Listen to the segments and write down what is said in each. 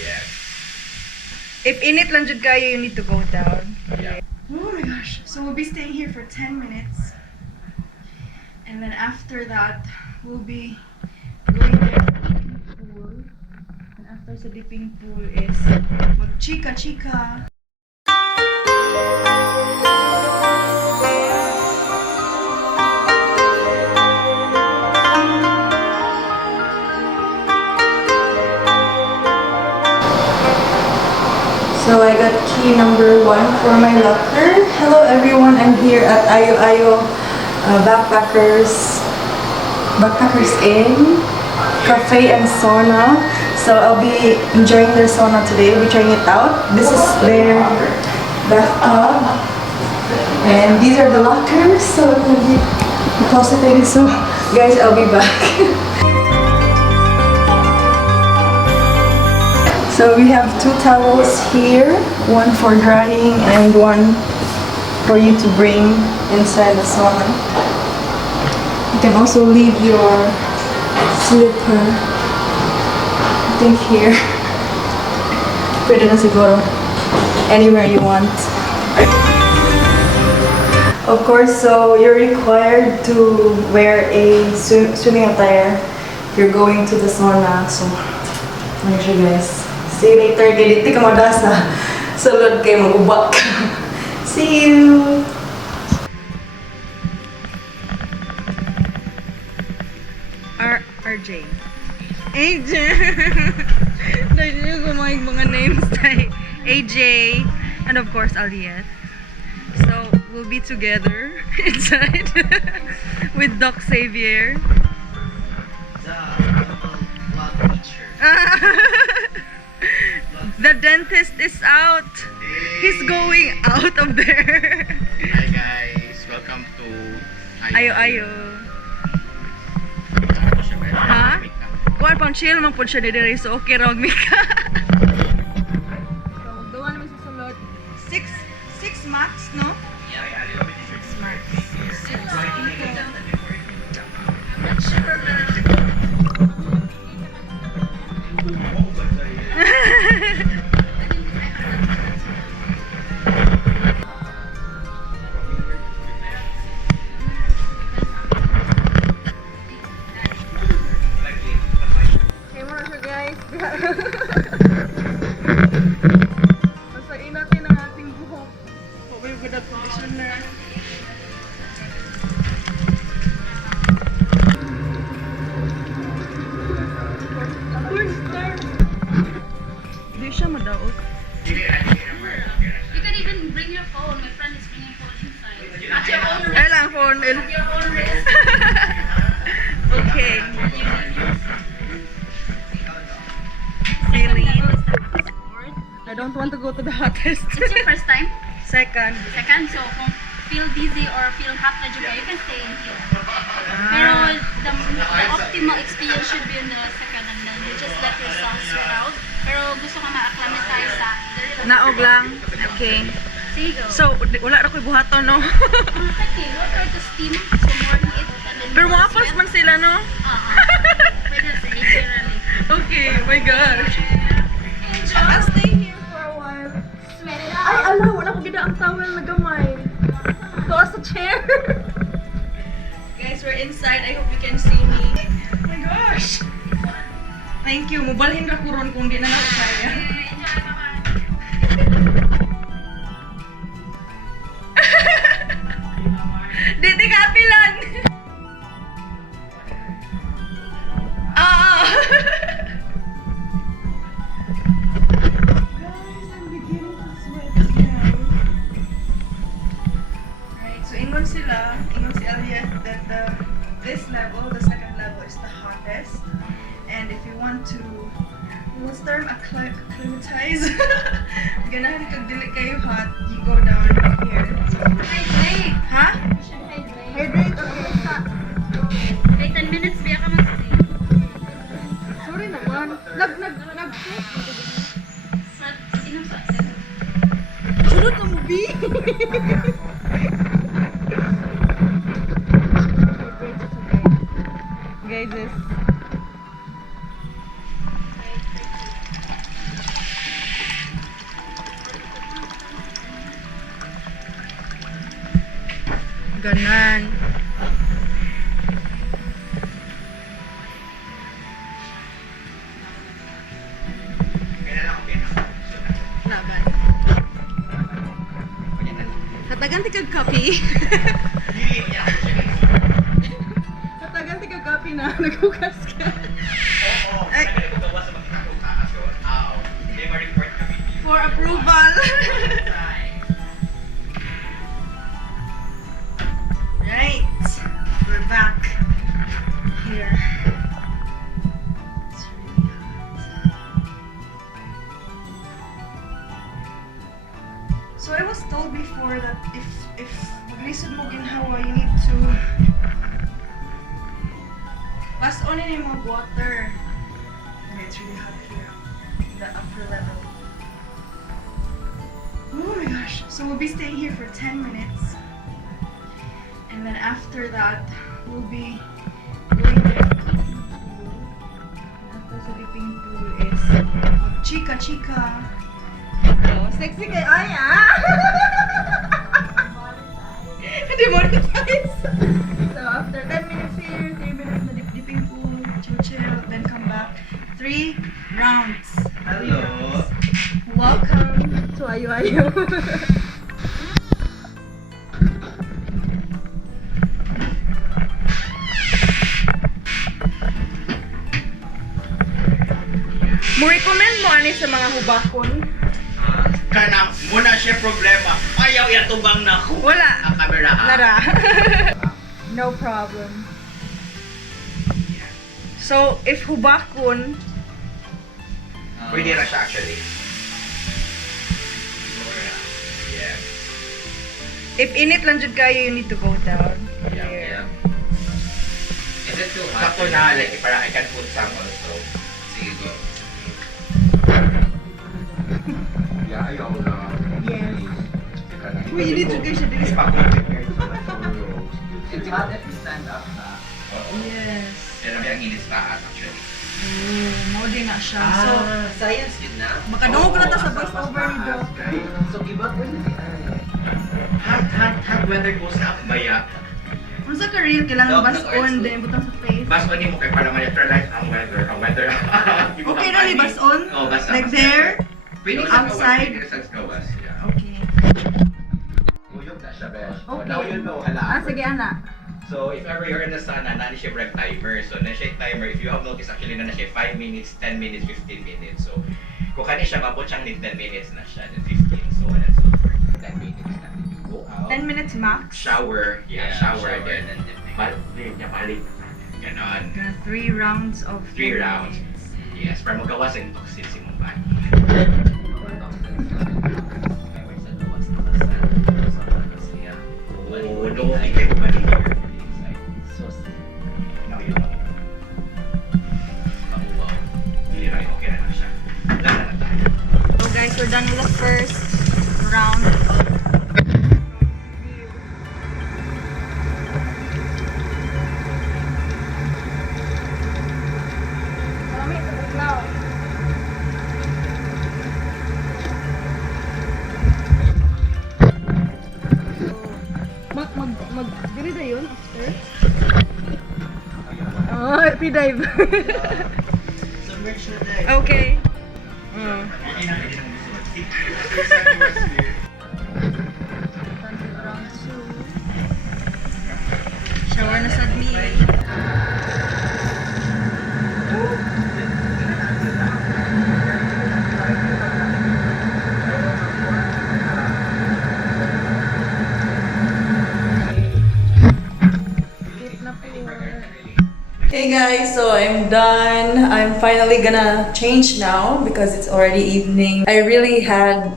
Yes. If init lang jud kayo, you need to go down. Yeah. Oh my gosh. So we'll be staying here for 10 minutes. And then after that, we'll be going to the dipping pool. And after sa dipping pool is mag-chika-chika. So I got key number 1 for my locker. Hello everyone, I'm here at Ayoayo Backpackers Inn Cafe and Sauna. So I'll be enjoying their sauna today. We'll be trying it out. This is their bathtub. And these are the lockers. So I'm gonna be depositing. So guys, I'll be back. So we have 2 towels here, one for drying and one for you to bring inside the sauna. You can also leave your slipper, I think here. Pwede na siguro anywhere you want. Of course, so you're required to wear a swimming attire if you're going to the sauna. So, make sure guys. See you later. Kaya dito ka madasa. Sulod kayo mag-ubak. See you! RJ. AJ! Dahil nyo kumain mga names tayo. AJ. And of course, Aliet. So, we'll be together inside with Doc Xavier. The dentist is out. He's going out of there. Hi guys, welcome to Ayoayo. Ha? Kuan pang chill man pud siya diri, so okay ra mika. So duwa naman sa sulod. 6 max, no? Yeah, a little bit 6 max. Masain natin ang ating buhok. Pabay ko na conditioner. Hindi siya madaot. You can even bring your phone. My friend is bringing phone inside. At your own risk. Ay lang, phone. At your own risk. Okay. Feeling. I don't want to go to the hottest. It's your first time? Second. Second, so kung feel dizzy or feel hot na juga, you can stay in here. Pero the optimal experience should be in the second and then you just let yourself sweat out. Pero gusto ka ma-acclimatize sa Naog lang. Okay. Sige, go. So, wala ra ko'y buhaton, no? Okay, we'll try to steam. So warm it and then Pero you will wapas sweat. man sila, no? Pwede sa literally. Okay, my gosh. I'll stay here for a while. Sweat it Ay, out. ala, wala ko gida ang towel na gamay. Tuwa sa chair. Guys, we're inside. I hope you can see me. Oh my gosh. Thank you. Mubalhin ka kuron kung di na nakakaya. Dito ka pilan. Ah. Guys, I'm beginning to sweat again. Right, so ingon si Elliot that this level, the second level, is the hottest. And if you want to, what's the term? Acclimatize? Ganahan kag dili kayo hot, you go down here. So, Hydrate. ha? You should hydrate. Hydrate? Okay, stop. Okay, 10 minutes biya ka mag-stay. Sorry naman. Nag-shoot. But, inom sa Sunod na movie. Guys, this. Ganan. Laban. Katagan kag copy. Katagan kag copy na naghugas ka. Ay. For approval. Right. We're back here. It's really hot. So I was told before that if maglisod mo ginhawa, you need to pass on in yung water. Okay, it's really hot here in the upper level. Oh my gosh. So we'll be staying here for 10 minutes. And then after that, we'll be going to the dipping pool. And after the dipping pool is chika chika. Oh, sexy kay Aya! Demonetize! So after 10 minutes here, 3 minutes in the dipping pool, chill, then come back. 3 rounds. Hello. Welcome to Ayoayo. Mo recommend mo ani sa mga hubakon? Kana muna siya problema. Ayaw yatubang na ko. Wala. Ang kamera. Lara. No problem. So, if hubakon, Pwede na siya actually. Yeah. if init lang jud kayo, you need to go down. Yeah, Here. Is it too hot? Sakto na, like, para I can put some also. Sige, go. Yeah, ayaw na. Yes. Uy, init jud kayo siya dili sa It's hot if you stand up na. Yes. Yan ang inis taas actually. Mao din na siya. So, Science yun na. makadungog na ta sa bus over ni Doc. So, giba ko yun. Hot weather goes up baya. Kung sa ka-real, kailangan Doc, bus nag-arts on ko. din, butang sa face. Bas ko mo kay para ma-neutralize ang weather. Okay na ni bus on? Oh, basta. Like there? Pwede Outside? Pwede sa gawas. Yeah. Okay. Uyog na siya, besh. Okay. Now you know, hala. Ah, sige, anak. So, if ever you're in the sauna, na siya break timer. So, na siya timer. If you have noticed, actually, na siya 5 minutes, 10 minutes, 15 minutes. So, kung kani siya, mabot siyang 10 minutes na siya, then 15. So, that's good for 10 minutes na. You go out, 10 minutes max. shower, shower, then, and dipping. balik niya, balik. Ganon. 3 rounds of 3 rounds. Yes, para magawa sa toxin si mong body. Oh, no, hindi ko balik here. Now you know. Hindi na, okay na siya. Wala na tayo. So guys, we're done with the first round. Dili na yun after? Oh, pre-dive. Submerge na tayo. Okay. Hindi na pwede nang gusto. Round 2. Shower na sa me. Hey guys, so I'm done. I'm finally gonna change now because it's already evening. I really had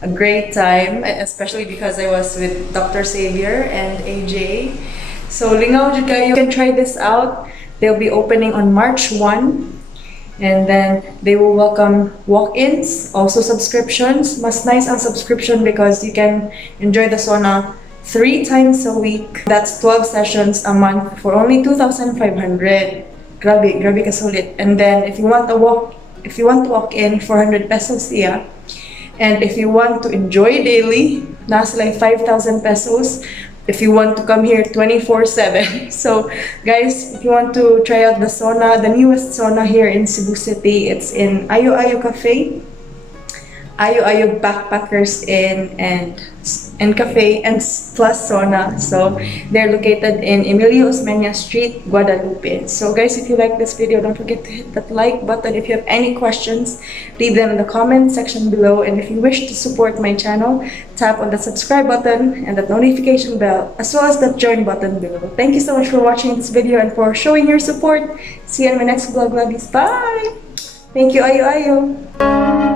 a great time, especially because I was with Dr. Xavier and AJ. So lingaw jud kayo, you can try this out. They'll be opening on March 1. And then they will welcome walk-ins, also subscriptions. Mas nice ang subscription because you can enjoy the sauna 3 times a week. That's 12 sessions a month for only 2,500. Grabe ka sulit. And then if you want to walk in, 400 pesos siya. And if you want to enjoy daily, nasa like 5,000 pesos if you want to come here 24/7. So guys, if you want to try out the sauna, the newest sauna here in Cebu City, it's in Ayoayo Cafe. Ayoayo Backpackers Inn and Cafe and plus Sauna. So they're located in Emilio Osmeña Street, Guadalupe. So guys, if you like this video, don't forget to hit that like button. If you have any questions, leave them in the comment section below. And if you wish to support my channel, tap on the subscribe button and the notification bell, as well as the join button below. Thank you so much for watching this video and for showing your support. See you in my next vlog, lovies. Bye! Thank you, Ayoayo!